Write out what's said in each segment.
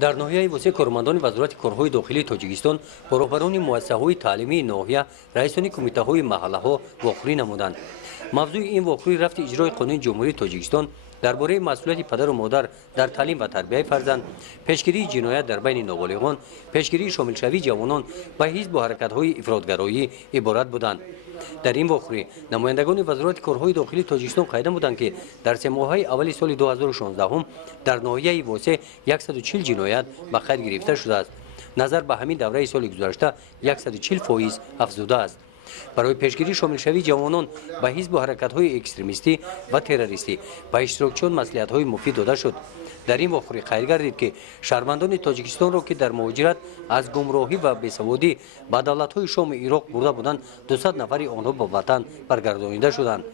дар ноҳияи восеъ кормандони вазорати корҳои дохилии тоҷикистон бо роҳбарони муассисаҳои таълимии ноҳия, раисони кумитаҳои маҳаллаҳо вохӯрӣ намуданд. мавзӯи ин вохӯрӣ рафти иҷрои қонуни ҷумҳурии тоҷикистон дар бораи масъулияти падару модар дар таълим ва тарбияи фарзанд, пешгирии ҷиноят дар байни ноболиғон, пешгирии шомилшавии ҷавонон ба ҳизбу ҳаракатҳои ифротгароӣ иборат буданд. дар ин вохӯрӣ намояндагони вазорати корҳои дохилии тоҷикистон қайда буданд ки дар семоҳаи аввали соли 2016 дар ноҳияи восеъ 140 ҷиноят ба қайд гирифта шудааст. назар ба ҳамин давраи соли гузашта 140% афзудааст. барои пешгирии шомилшавии ҷавонон ба ҳизбу ҳаракатҳои экстремистӣ ва террористӣ ба иштирокчиён маслиҳатҳои муфид дода шуд. дар ин вохӯрӣ қайд гардид ки шаҳрвандони тоҷикистонро ки дар муҳоҷират аз гумроҳӣ ва бесаводӣ ба давлатҳои шоми ироқ бурда буданд 200 нафари онҳо ба ватан баргардонида шуданд.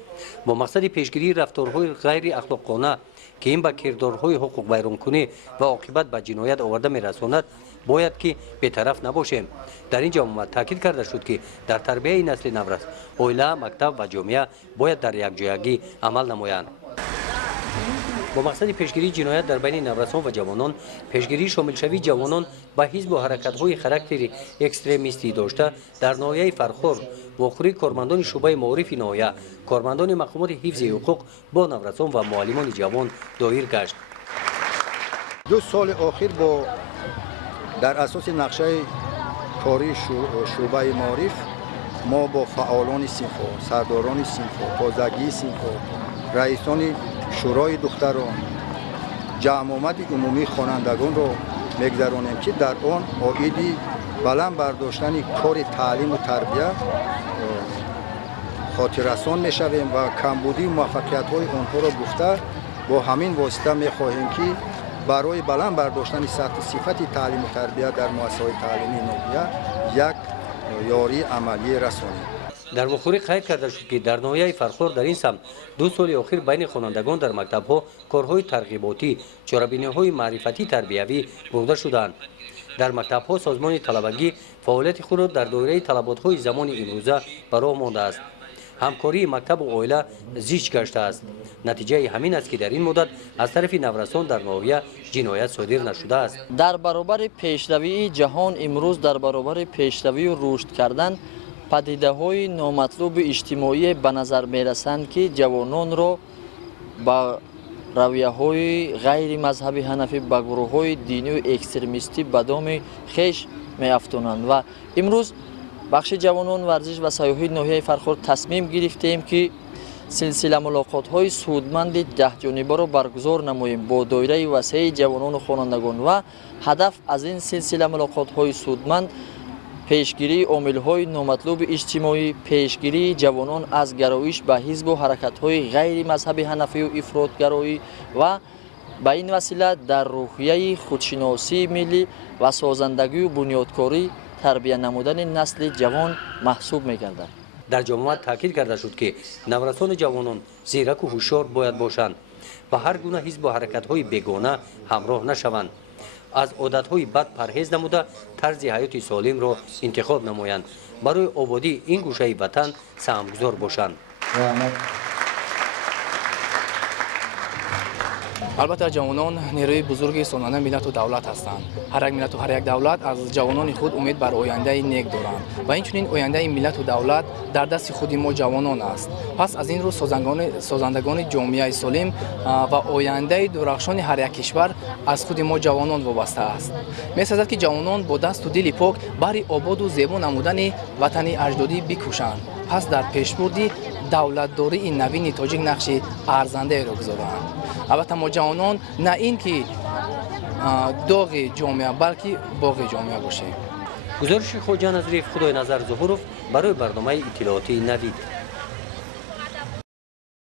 бо мақсади пешгирии рафторҳои ғайри ахлоқона ки ин ба кирдорҳои ҳуқуқвайронкунӣ ва оқибат ба ҷиноят оварда мерасонад, бояд ки бетараф набошем. дар ин ҷамъ таъкид карда шуд ки дар тарбияи насли наврас оила, мактаб ва ҷомеа бояд дар якҷоягӣ амал намоянд. бо мақсади пешгирии ҷиноят дар байни наврасон ва ҷавонон, пешгирии шомилшавии ҷавонон ба ҳизбу ҳаракатҳои характери экстремистӣ дошта, дар ноҳияи Фархор вохӯрии кормандони шуъбаи маорифи ноҳия, кормандони мақомоти ҳифзи ҳуқуқ бо наврасон ва муаллимони ҷавон доир гашт. 2 соли охир бо дар асоси нақшаи кори шуъбаи маориф мо бо фаъолони синфҳо, сардорони синфҳо, тозагии синфҳо, раисони шӯрои духтарон, ҷамъомади умумии хонандагонро мегзаронем ки дар он оиди баланд бардоштани кори таълиму тарбия хотиррасон мешавем ва камбудии муваффақиятҳои онҳоро гуфта бо ҳамин восита мехоҳем ки барои баланд бардоштани сатҳи сифати таълиму тарбия дар муассисаҳои таълимии ноҳия як ёрии амалӣ расонем. дар вохӯрӣ қайд карда шуд ки дар ноҳияи Фархор дар ин самт 2 соли охир байни хонандагон дар мактабҳо корҳои тарғиботӣ, чорабиниҳои маърифатӣ тарбиявӣ бурда шудаанд. дар мактабҳо созмони талабагӣ фаъолияти худро дар доираи талаботҳои замони имрӯза ба роҳ мондааст. ҳамкории мактабу оила зич гаштааст. натиҷаи ҳамин аст ки дар ин муддат аз тарафи наврасон дар ноҳия ҷиноят содир нашудааст. дар баробари пешравии ҷаҳон имрӯз дар баробари пешравию рушд кардан падидаҳои номатлуби иҷтимоие ба назар мерасанд ки ҷавононро ба равияҳои ғайри мазҳаби ҳанафӣ ба гурӯҳҳои динию экстремистӣ ба доми хеш меафтонанд ва имрӯз бахши ҷавонон, варзиш ва сайёҳии ноҳияи Фархор тасмим гирифтем ки силсила мулоқотҳои судманди 10ҷонибаро баргузор намоем бо доираи васеи ҷавонону хонандагон ва ҳадаф аз ин силсила мулоқотҳои судманд пешгирии омилҳои номатлуби иҷтимоӣ, пешгирии ҷавонон аз гароиш ба ҳизбу ҳаракатҳои ғайри мазҳаби ҳанафию ифротгароӣ ва ба ин васила дар рӯҳияи худшиносии миллӣ ва созандагию бунёдкорӣ тарбия намудани насли ҷавон маҳсуб мегардад. дар ҷомоат таъкид карда шуд ки наврасони ҷавонон зираку ҳушёр бояд бошанд, ба ҳар гуна ҳизбу ҳаракатҳои бегона ҳамроҳ нашаванд, аз одатҳои бад парҳез намуда тарзи ҳаёти солимро интихоб намоянд, барои ободии ин гӯшаи ватан саҳмгузор бошанд. албатта ҷавонон нерӯи бузурги сонана миллату давлат ҳастанд. ҳар як миллату ҳар як давлат аз ҷавонони худ умед бар ояндаи нек доранд ва инчунин ояндаи миллату давлат дар дасти худи мо ҷавонон аст. пас аз ин рӯ созандагони ҷомеаи солим ва ояндаи дурахшони ҳар як кишвар аз худи мо ҷавонон вобаста аст. месазад ки ҷавонон бо дасту дили пок баҳри ободу зебо намудани ватани аҷдодӣ бикӯшанд. пас дар пешбурди давлатдории навини тоҷик нақши арзандаеро гузоранд. албатта мо ҷавонон на ин ки доғи ҷомеа, балки боғи ҷомеа бошем. гузориши хоҷа Назирев, Худойназар Зуҳуров барои барномаи иттилоотии Навид.